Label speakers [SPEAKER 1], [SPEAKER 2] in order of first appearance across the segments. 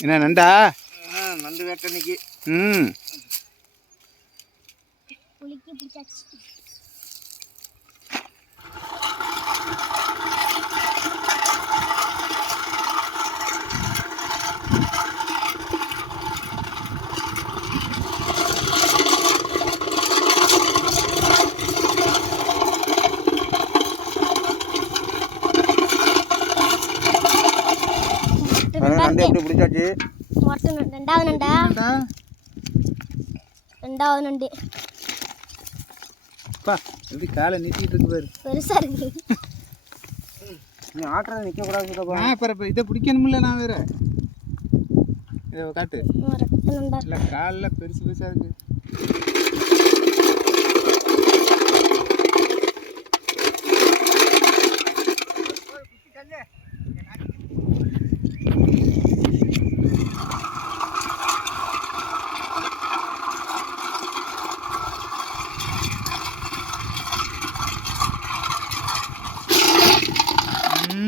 [SPEAKER 1] என்ன நண்டா?
[SPEAKER 2] நண்டு வேட்டை இன்னைக்கு.
[SPEAKER 1] ம்.
[SPEAKER 2] நண்டு எப்படி பிடிச்சாச்சு?
[SPEAKER 3] ரெண்டாவது நண்டா? ரெண்டாவது நண்டு?
[SPEAKER 1] அப்பா எப்படி காலை நீட்டிட்டு இருக்கு பாரு.
[SPEAKER 3] பெருசா இருக்கு.
[SPEAKER 2] நீ ஆட்டுறது நிற்க கூடாது சித்தப்பா
[SPEAKER 1] இப்போ இதை பிடிக்கணுமில்ல நான் வேற. இதை காட்டு. இல்லை காலில் பெருசு பெருசாக இருக்கு.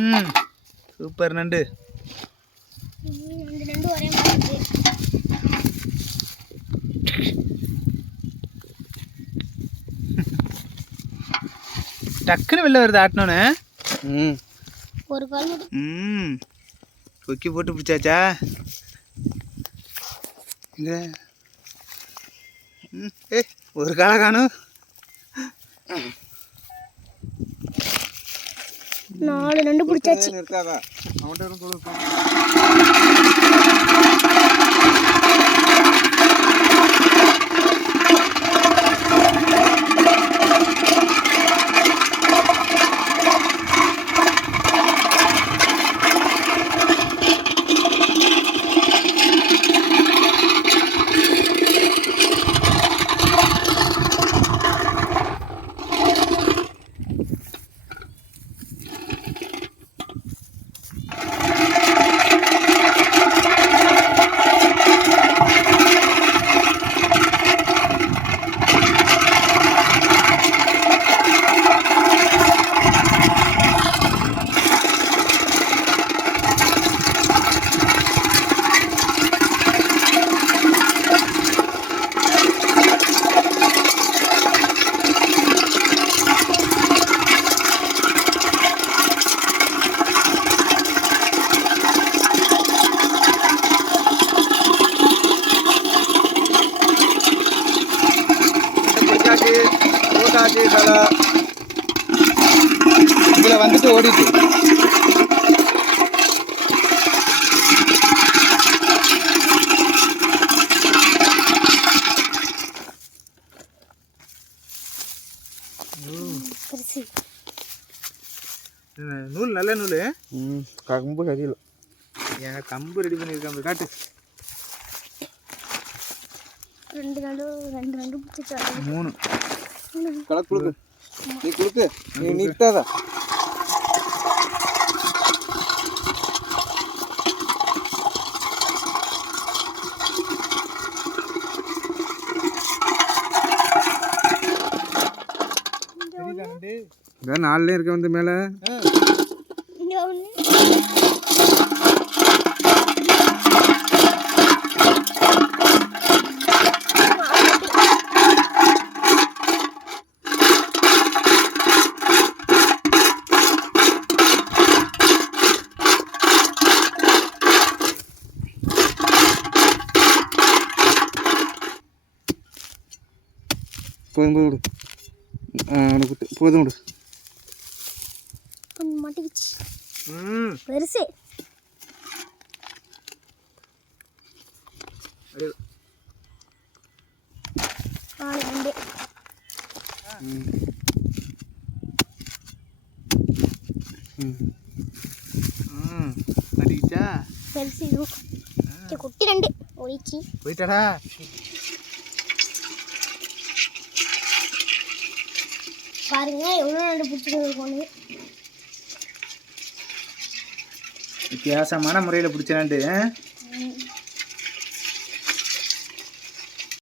[SPEAKER 1] ம். சூப்பர் நண்டு. டக்குன்னு வெளில வருது ஆட்டினோன்னே
[SPEAKER 2] ம்.
[SPEAKER 3] ஒரு கால்
[SPEAKER 1] ம். கொக்கி போட்டு பிடிச்சாச்சா? ம் ஏ ஒரு காலை காணும்.
[SPEAKER 3] நாலு நண்டு பிடிச்சாச்சு.
[SPEAKER 2] தலை.
[SPEAKER 1] இதில் வந்துட்டு ஓடிட்டு. நூல் நல்ல நூல்?
[SPEAKER 2] ம் கம்பு சரியில்லை
[SPEAKER 1] என் கம்பு ரெடி பண்ணியிருக்காங்க காட்டு.
[SPEAKER 3] ரெண்டு ரெண்டு நண்டு பிடிச்சாச்சு
[SPEAKER 1] மூணு.
[SPEAKER 2] கலக்கு குளுக்கு நீ குளுக்கு நீ இதான் நாலுலேயும் இருக்க வந்து மேலே. போதும் போதும் விடு விட்டு. போதும் விடு
[SPEAKER 3] ஒன்று மாட்டிக்கிச்சு.
[SPEAKER 1] ம்.
[SPEAKER 3] பெருசு நாலு
[SPEAKER 1] மாட்டிக்கிச்சா?
[SPEAKER 3] பெருசு குட்டி ரெண்டு. ஒழிச்சு.
[SPEAKER 1] போயிட்டாடா.
[SPEAKER 3] பாருங்க எவ்வளோ நண்டு பிடிச்சிட்டு இருக்கோன்னு
[SPEAKER 1] வித்தியாசமான முறையில் பிடிச்ச நண்டு?